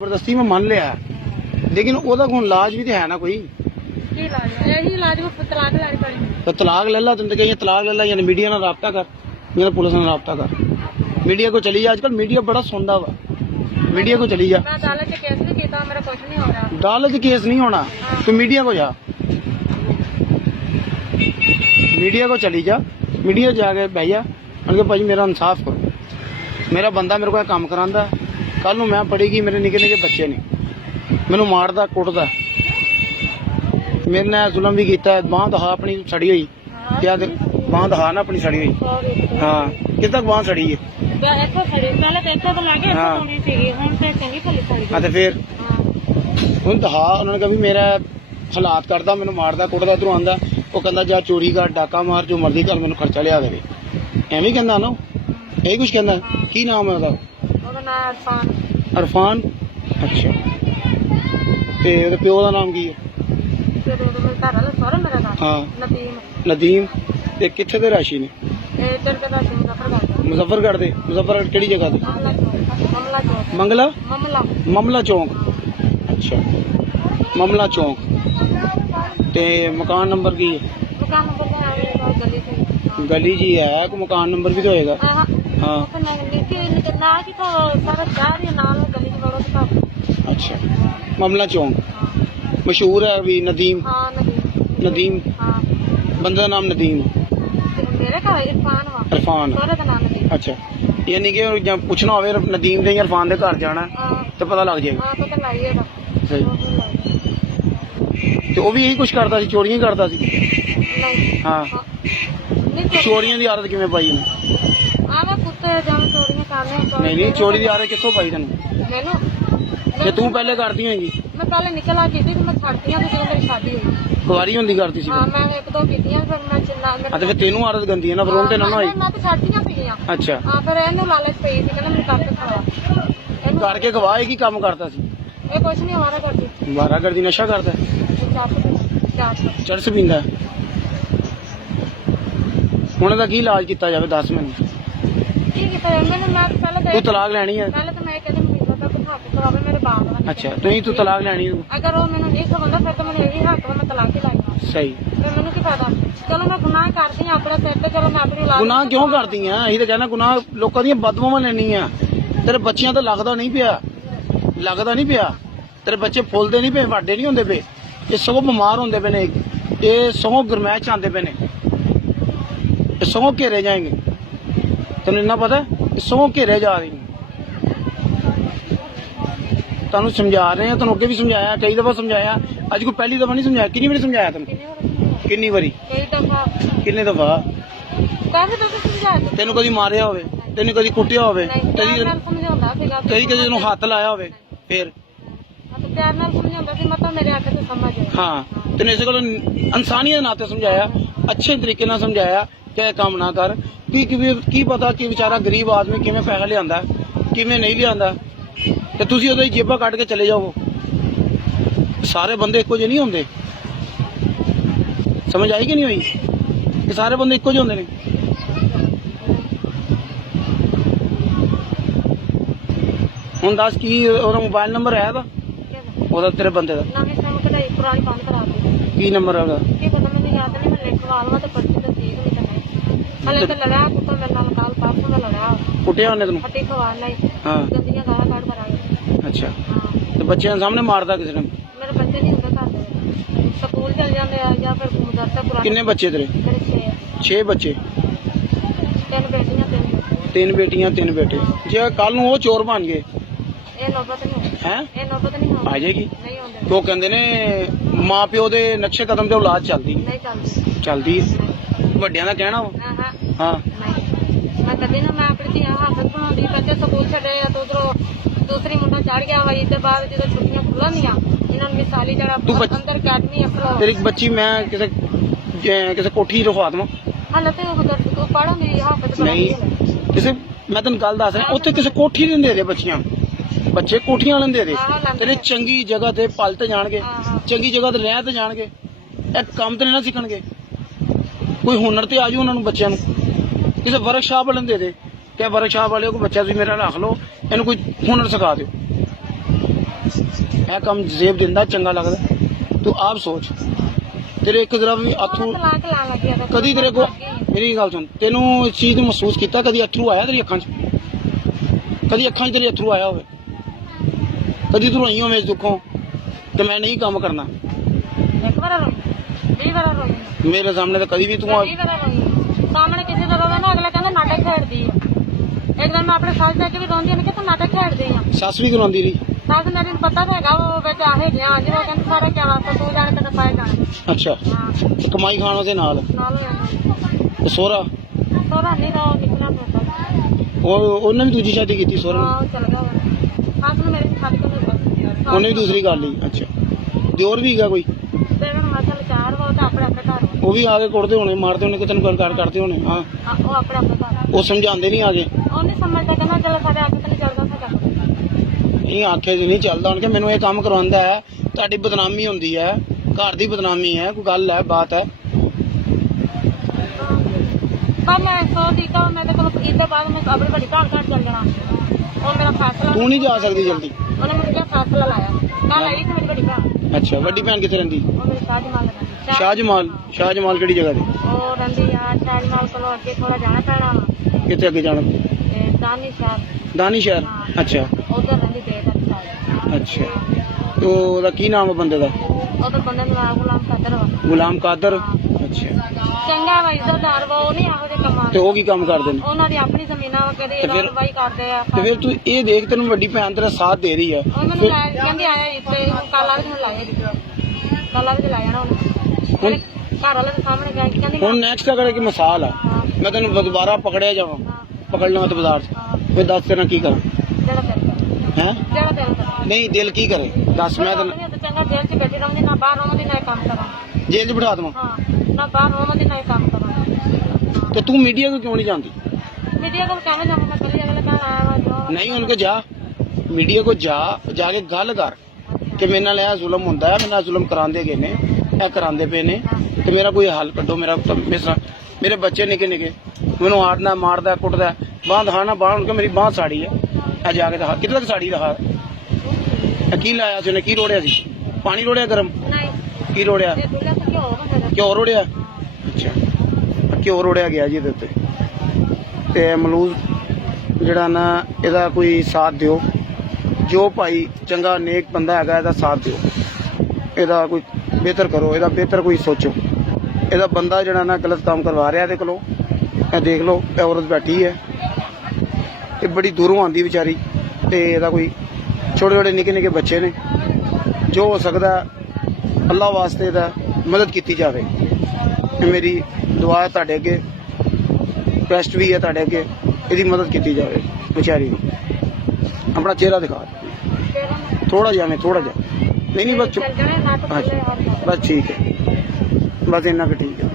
जबरदस्ती में मान लिया लेकिन ओदा हुण इलाज भी तो है ना कोई की इलाज है यही इलाज को तलाक लैनी पड़ी तो तलाक ले ला तुम तो कहीं तलाक ले ला यानी मीडिया नाल राब्ता कर मेरा पुलिस नाल राब्ता कर मीडिया को चली जा आजकल मीडिया बड़ा सुनदा वा मीडिया को चली जा मैं अदालत च केस नहीं कीता मेरा कुछ नहीं हो रहा अदालत केस नहीं होना तो मीडिया को जा मीडिया को चली जा मीडिया जाके भैया उनके भाई मेरा इंसाफ करो मेरा बंदा मेरे को काम करांदा कल नूं मैं पढ़ेगी मेरे निके निके बच्चे ने मैनू मारदा कुटदा मेरे ने जुल्म भी किया बांह दहा अपनी सड़ी हुई क्या बांह दहा ना अपनी सड़ी हुई हाँ किद तक बांह सड़ी है हाँ तो फिर हूँ दहा उन्होंने कहा भी मेरा हालात करता मैनू मारदा कुटदा इधरों आंदा वो कहता जा चोरी कर डाका मार जो मर्जी कर मैनू खर्चा लिया दे एवं कहना ना यही कुछ कहना की नाम है उसका अरफान अच्छा ते प्यो का नाम की है हाँ नदीम ते कित्थे दे राशि ने मुजफ्फरगढ़ दे मुजफ्फरगढ़ केड़ी जगह दे मंगला ममला चौक अच्छा ममला चौक ते मकान नंबर की है गली जी है को मकान नंबर भी तो होएगा हाँ अच्छा ममला चौक मशहूर है अभी नदीम नदीम बंदे का नाम नदीम इरफान अच्छा यानी कि जब पूछना हो नदीम दे इरफान दे घर जाना तो पता लग जाएगा सही तो वो भी यही कुछ करता सी चोरियां करता सी हाँ चोरियां की आदत किवें पाई नहीं चोरी की आदत कित्थों पाई तेन जे तू पहले करती होगी मैं पहले निकल आ गई थी मैं करती हूं तो मेरी शादी हुई कुवारी होंदी करती सी हां मैं एक दो पीतियां फिर मैं चिल्ला तो फिर तेनू आदत गंदी है ना फिर उनते ना होई मैं तो छाड़तियां पीतियां अच्छा हां फिर एनु लालच पई थी कहना मैं करके खवा करके गवाए की काम करता सी ये कुछ नहीं हमारा करती बारा करदी नशा करता चरस पींदा हुण दा की इलाज किया जाए 10 मिनट की कीता मैंने मैं पहले तू तलाक लैनी है पहले तो मैं कहती मेरे बाप अच्छा तू तलाक लैनी अगर वो मैंने नहीं खवांदा फिर तो मैंने यही हक मैं तलाक ही लाऊंगा सही फिर मैंने की फायदा चलो मैं गुनाह करती हूं अपने सिर पे चलो मैं अपनी लाज गुनाह क्यों करती हैं अही तो कहना गुनाह लोगों दी बददुआवां लैनियां तेरे बच्चियां तो लगदा नहीं पिया तेरे बच्चे फुलदे नहीं पे वाडे नहीं होंदे पे ये सगों बीमार होंदे पे ने ये सगों गरमैश आंदे पे ने ये सगों घेरे जाएंगे तेन इन्ना पता है सगों घेरे जा रही तुहानू समझा रहे हैं तुहानू अगे भी समझाया कई दफा समझाया अज कोई पहली दफा नहीं समझाया कितनी बारी समझाया तुम कितनी बारी कितने दफा तेन कदी मारिया हो तेन कदी कुटिया हो कदी कदी तेन हाथ लाया हो फिर हाँ तेन इस को इंसानियत नाते समझाया अच्छे तरीके ना समझाया कि काम ना कर की पता कि बेचारा गरीब आदमी किवें पैसा लिया किवें नहीं लिया तो तुसी उहदी जेबा कट के चले जाओ सारे बंदे इक्को जे नहीं होंदे समझ आई कि नहीं हुई कि सारे बंदे इक्को जे होंदे ने हुण दस की ओहदा मोबाइल नंबर है ओहदा तेरे बंदे दा की नंबर है कुटिया उन्हें अच्छा तो बच्चे सामने मारदा किसी ने मेरे बच्चे नहीं होंगे घर स्कूल चल जाते या फिर मदरसा किन्ने बच्चे तेरे 6 बच्चे 3 बेटियां 3 बेटे जे कल नूं वो चोर बन गए आ जाएगी तो कहते ने मां प्यो के नक्शे कदम ते औलाद चलती वड्डियां दा कहना हाँ मैं कदी ना मैं अपनी धी हाफिज बनाउंदी बच्चे स्कूल छड्डे तो उधरों दूसरी मुंडा चढ़ गया वा इधर बाद जो छुट्टियां खुलनियां इन्होंने मिसाली जरा अंदर अकेडमी अपना तेरी बच्ची मैं किसे कोठी रखवा देवां हाले तो तू पढ़ो मेरी हाफिज नहीं किसे मैं तेन गल दस रहा उत्थे किसे कोठी नहीं दे बच्चियां बच्चे कोठियां वाले दे तेरे चंगी जगह ते पल ते जाणगे चंगी जगह ते रह ते जाणगे एक काम ते नहीं ना सीखणगे कोई हुनर ते आजू उन्होंने बच्चों किसी वर्कशॉप वाले दे क्या वर्कशॉप वाले को बच्चा तुम मेरा रख लो इन कोई हुनर सिखा दो ਇਹ ਕੰਮ ਜੇਬ ਦਿੰਦਾ ਚੰਗਾ ਲੱਗਦਾ? ਤੂੰ ਆਪ ਸੋਚ, ਤੇਰੇ ਇੱਕ ਤਰ੍ਹਾਂ ਵੀ ਅਥਰੂ ਤਲਾਕ ਲਾ ਲੱਗੀ ਆ ਕਦੀ ਤੇਰੇ ਕੋ, ਮੇਰੀ ਗੱਲ ਸੁਣ, ਤੈਨੂੰ ਇਸ ਚੀਜ਼ ਨੂੰ ਮਹਿਸੂਸ ਕੀਤਾ ਕਦੀ ਅਥਰੂ ਆਇਆ ਤੇਰੀ ਅੱਖਾਂ 'ਚ? ਕਦੀ ਅੱਖਾਂ 'ਚ ਤੇਰੀ ਅਥਰੂ ਆਇਆ ਹੋਵੇ? ਕਦੀ ਤੂੰ ਰੋਈ ਹੋਵੇਂ ਇਸ ਦੁੱਖੋਂ ਤੇ ਮੈਂ ਨਹੀਂ ਕੰਮ ਕਰਨਾ? ਇੱਕ ਵਾਰ ਰੋਈ, 20 ਵਾਰ ਰੋਈ, ਮੇਰੇ ਸਾਹਮਣੇ ਤਾਂ ਕਦੀ ਵੀ ਤੂੰ 20 ਵਾਰ ਰੋਈ। ਸਾਹਮਣੇ ਕਿਸੇ ਦਾ ਰੋਵੇ ਨਾ ਅਗਲਾ ਕਹਿੰਦਾ ਨਾਟਕ ਖੇਡਦੀ ਆ। ਇੱਕ ਦਿਨ ਮੈਂ ਆਪਣੇ ਸੱਸ ਦੇ ਅੱਗੇ ਵੀ ਰੋਂਦੀ ਨੇ ਕਿ ਤੂੰ ਨਾਟਕ ਖੇਡਦੀ ਆ। ਸੱਸ ਵੀ ਕਰਾਉਂਦੀ ਰਹੀ? ਸੱਸ ਮੇਰੇ ਨੂੰ ਪਤਾ ਤਾਂ ਹੈਗਾ ਉਹ ਵਿੱਚ ਆਹੇ ਗਿਆ ਅੱਜ ਉਹ ਕਹਿੰਦਾ ਸਾਰਾ ਕਿਆ ਵਾਸਤਾ ਤੂੰ ਜਾਣੇ ਤੇ ਪਾਏ ਜਾਣੇ। ਅੱਛਾ, ਹਾਂ ਤੇ ਕਮਾਈ ਖਾਣ ਉਹਦੇ ਨਾਲ ਨਾਲ ਤੇ ਸੋਹਰਾ ਸੋਹਰਾ ਨਹੀਂ ਦਾ ਨਿਕਲਣਾ ਪੈਂਦਾ। ਉਹਨੇ ਵੀ ਦੂਜੀ ਸ਼ਾਦੀ ਕੀਤੀ ਸੋਹਰੇ ਹਾਂ ਉਹ ਚਲ ਗਿਆ ਸੱਸ ਨੂੰ ਮੇਰੇ ਛੱਡ ਕੇ ਨਹੀਂ ਉਹਨੇ ਵੀ ਦੂਸਰੀ ਕਰ ਲਈ? ਅੱਛਾ, ਦਿਓਰ ਵੀ ਹੈਗਾ ਕੋਈ? ਤੇ ਹੁਣ ਮਸਲ ਚਾਰ ਵਾ ਉਹ ਤਾਂ ਆਪਣੇ ਆਪਣੇ ਘਰ ਵਾ। ਉਹ ਵੀ ਆ ਕੇ ਕੁੱਟਦੇ ਹੋਣੇ, ਮਾਰਦੇ ਹੋਣੇ ਕਿ ਤੈਨੂੰ ਗੱਲ ਕਰਦੇ ਹੋਣੇ? ਹਾਂ, ਉਹ ਆਪਣੇ ਆਪਣੇ ਘਰ ਉਹ ਸਮਝਾਉਂਦੇ ਨਹੀਂ ਆਗੇ? ਉਹ ਨਹੀਂ ਸਮਝਦਾ ਕਹਿੰਦਾ ਚਲ ਸਾਡੇ ਅੱਖ ਤੇ ਨਹੀਂ ਚੱਲਦਾ ਸਾਡਾ। ਨਹੀਂ ਆਖੇ ਜੀ ਨਹੀਂ ਚੱਲਦਾ ਹੁਣ ਕਿ ਮੈਨੂੰ ਇਹ ਕੰਮ ਕਰਵਾਉਂਦਾ ਹੈ, ਤੁਹਾਡੀ ਬਦਨਾਮੀ ਹੁੰਦੀ ਹੈ, ਘਰ ਦੀ ਬਦਨਾਮੀ ਹੈ, ਕੋਈ ਗੱਲ ਹੈ, ਬਾਤ ਹੈ। ਪਰ ਮੈਂ ਸੋਚਦੀ ਤਾਂ ਮੈਂ ਤੇ ਕੋਲ ਇਹਦੇ ਬਾਅਦ ਮੈਂ ਆਪਣੀ ਵੱਡੀ ਭੈਣ ਘਰ ਚੱਲ ਜਾਣਾ। ਉਹ ਮੇਰਾ ਫੈਸਲਾ ਤੂੰ ਨਹੀਂ ਜਾ ਸਕਦੀ ਜਲਦੀ? ਉਹਨੇ ਮੈਨੂੰ ਕਿਹਾ ਫੈਸਲਾ ਲਾਇਆ ਕੱਲ ਆਈ ਸੀ ਮੇਰੀ ਵੱਡੀ ਭੈਣ। ਅੱਛਾ, ਵੱਡੀ ਭੈਣ ਕਿੱਥੇ ਰਹਿੰਦੀ? ਉਹ ਮੇਰੀ ਸ਼ਾਹਜਮਾਲ ਰਹਿੰਦੀ। ਸ਼ਾਹਜਮਾਲ ਕਿਹੜੀ ਜਗ੍ਹਾ ਤੇ? ਉਹ ਰਹਿੰਦੀ ਆ ਸ਼ਾਹਜਮਾਲ ਕੋਲੋਂ ਅੱਗੇ ਥੋੜਾ ਜਾਣਾ ਪੈਣਾ ਵਾ ਕਿੱਥੇ ਅੱਗੇ ਜਾਣਾ? ਤੇ ਦਾਨੀ ਸ਼ਹਿਰ। ਦਾਨੀ ਸ਼ਹਿਰ? ਅੱਛਾ ਉਧਰ ਰਹਿੰਦੀ ਦੇ ਦਾ। ਅੱਛਾ, ਤੇ ਉਹਦਾ ਕੀ ਨਾਮ ਹੈ ਬੰਦੇ ਦਾ? ਉਹ ਤਾਂ ਬੰਦੇ ਨੂੰ ਗੁਲਾਮ ਕਾਦਰ ਵਾ। ਗੁਲਾਮ ਕਾਦਰ? ਅੱਛਾ, ਚੰਗਾ ਵਾ ਇੱਜ਼ਤਦਾਰ ਵਾ, ਉਹ ਨਹੀਂ ਇਹੋ ਜਿਹੇ ਕੰਮਾਂ ਤੇ ਉਹ ਕੀ ਕੰਮ ਕਰਦੇ ਨੇ? ਉਹਨਾਂ ਦੀ ਆਪਣੀ ਜ਼ਮੀਨਾਂ ਵਾ ਕਦੇ ਰਲਵਾਈ ਕਰਦੇ ਆ। ਤੇ ਫਿਰ ਤੂੰ ਇਹ ਦੇਖ, ਤੈਨੂੰ ਵੱਡੀ ਭੈਣ ਤੇਰਾ ਸਾਥ ਦੇ ਰਹੀ ਹੈ। ਉਹ ਮੈਨੂੰ ਕਹਿੰਦੀ ਆਇਆ ਇੱਥੇ ਕੱਲ ਵਾਲੇ ਦਿਨ ਲਾਇਆ ਜੀ, ਕੱਲ ਵਾਲੇ ਦਿਨ ਲਾਇਆ ਨਾ ਉਹਨੇ ਘਰ ਵਾਲੇ ਦੇ ਸਾਹਮਣੇ ਗਿਆ ਕਹਿੰਦੀ ਹੁਣ ਨੈਕਸਟ ਅਗਰ ਕਿ ਮਿਸਾਲ ਆ, ਮੈਂ ਤੈਨੂੰ ਦੁਬਾਰਾ ਪਕੜਿਆ ਜਾਵਾਂ, ਪਕੜ ਲਵਾਂ ਤੇ ਬਾਜ਼ਾਰ 'ਚ, ਫਿਰ ਦੱਸ ਤੇਰਾ ਕੀ ਕਰਾਂ? ਜਿਹੜਾ ਤੇਰੇ ਹੈ ਜਿਹੜਾ ਤੇਰੇ ਨਹੀਂ, ਦਿਲ ਕੀ ਕਰੇ ਦੱਸ? ਮੈਂ ਤੈਨੂੰ ਚੰਗਾ ਜੇਲ੍ਹ 'ਚ ਬੈਠੀ ਰਹੂੰਗੀ, ਨਾ ਬਾਹਰ ਆਵਾਂਗੀ ਨਾ ਇਹ ਕੰਮ ਕਰਾਂ। ਜੇਲ੍ਹ 'ਚ ਬਿਠਾ ਦੇਵਾਂ? ਹਾਂ, ਨਾ ਬਾਹਰ ਆਵਾਂਗੀ ਨਾ ਇਹ ਕੰਮ ਕਰਾਂ। ਤੇ ਤੂੰ ਮੀਡੀਆ ਨੂੰ ਕਿਉਂ ਨਹੀਂ ਜਾਂਦੀ? ਮੀਡੀਆ ਕੋਲ ਕਹਿਣਾ ਜਾਵਾਂ ਮੈਂ ਕੱਲੀ ਅਗਲੇ ਕਹਿਣਾ ਆਇਆ ਵਾ ਜੋ ਨਹੀਂ, ਉਹਨਾਂ ਕੋ ਜਾ, ਮੀਡੀਆ ਕੋ ਜਾ ਕੇ ਗੱਲ ਕਰ ਕਿ ਮੇਰੇ ਨਾਲ ਇਹ ਜ਼ੁਲਮ ਹੁੰਦਾ ਹੈ, ਮੇਰੇ ਨਾਲ ਜ਼ੁਲਮ ਕਰਾਉਂਦੇ ਗਏ ਨੇ, ਇਹ ਕਰਾਉਂਦੇ ਪਏ ਨੇ, ਤੇ ਮੇਰਾ ਕੋਈ ਹੱਲ ਕੱਢੋ। ਮੇਰੇ ਬੱਚੇ ਨਿੱਕੇ ਨਿੱਕੇ, ਮੈਨੂੰ ਆੜਨਾ ਮਾਰਦਾ ਕੁੱਟਦਾ, ਬਾਂਹ ਦਿਖਾਣਾ ਬਾਂਹ ਹੁਣ ਕਿ ਮੇਰੀ ਬਾਂਹ ਸਾੜੀ ਹੈ, ਇਹ ਜਾ ਕੇ ਦਿਖਾ ਕਿੱਥੇ ਤੱਕ ਸਾੜੀ ਦਿਖਾ। ਇਹ ਕੀ ਲਾਇਆ ਸੀ ਉਹਨੇ? ਕੀ ਰੋੜਿਆ ਸੀ? ਪਾਣੀ ਰੋੜਿਆ ਗਰਮ? ਨਹੀਂ ਕੀ ਰੋੜਿਆ? ਇਹ ਦੁੱਲਾ ਤਾਂ ਕਿਉਂ ਬੰਦਾ ਘਿਓ ਰੋੜਿਆ? ਅੱਛਾ, ਘਿਓ ਰੋੜਿਆ ਗਿਆ ਜੀ ਇਹਦੇ ਉੱਤੇ। ਤੇ ਮਲੂਜ਼ ਜਿਹੜਾ ਨਾ, ਇਹਦਾ ਕੋਈ ਸਾਥ ਦਿਓ, ਜੋ ਭਾਈ ਚੰਗਾ ਨੇਕ ਬੰਦਾ ਹੈਗਾ ਇਹਦਾ ਸਾਥ ਦਿਓ, ਇਹਦਾ ਕੋਈ ਬਿਹਤਰ ਕਰੋ, ਇਹਦਾ ਬਿਹਤਰ ਕੋਈ ਸੋਚੋ। ਇਹਦਾ ਬੰਦਾ ਜਿਹੜਾ ਨਾ ਗਲਤ ਕੰਮ ਕਰਵਾ ਰਿਹਾ ਇਹਦੇ ਕੋਲੋਂ, ਇਹ ਦੇਖ ਲਓ, ਇਹ ਔਰਤ ਬੈਠੀ ਹੈ, ਇਹ ਬੜੀ ਦੂਰੋਂ ਆਂਦੀ ਵਿਚਾਰੀ, ਤੇ ਇਹਦਾ ਕੋਈ ਛੋਟੇ ਛੋਟੇ ਨਿੱਕੇ ਨਿੱਕੇ ਬੱਚੇ ਨੇ। ਜੋ ਹੋ ਸਕਦਾ ਅੱਲਾਹ ਵਾਸਤੇ ਇਹਦਾ ਮਦਦ ਕੀਤੀ ਜਾਵੇ। ਇਹ ਮੇਰੀ ਦੁਆ ਹੈ ਤੁਹਾਡੇ ਅੱਗੇ, ਰਿਕੁਐਸਟ ਵੀ ਹੈ ਤੁਹਾਡੇ ਅੱਗੇ, ਇਹਦੀ ਮਦਦ ਕੀਤੀ ਜਾਵੇ ਵਿਚਾਰੀ ਨੂੰ। ਆਪਣਾ ਚਿਹਰਾ ਦਿਖਾ ਥੋੜਾ ਜਿਹਾ, ਥੋੜਾ ਜਿਹਾ, ਨਹੀਂ ਬਸ ਚੱਲ ਜਾਣਾ ਨਾ ਤਾਂ ਬਸ ਠੀਕ ਹੈ, ਬਸ ਇੰਨਾ ਕੁ ਠੀਕ ਹੈ।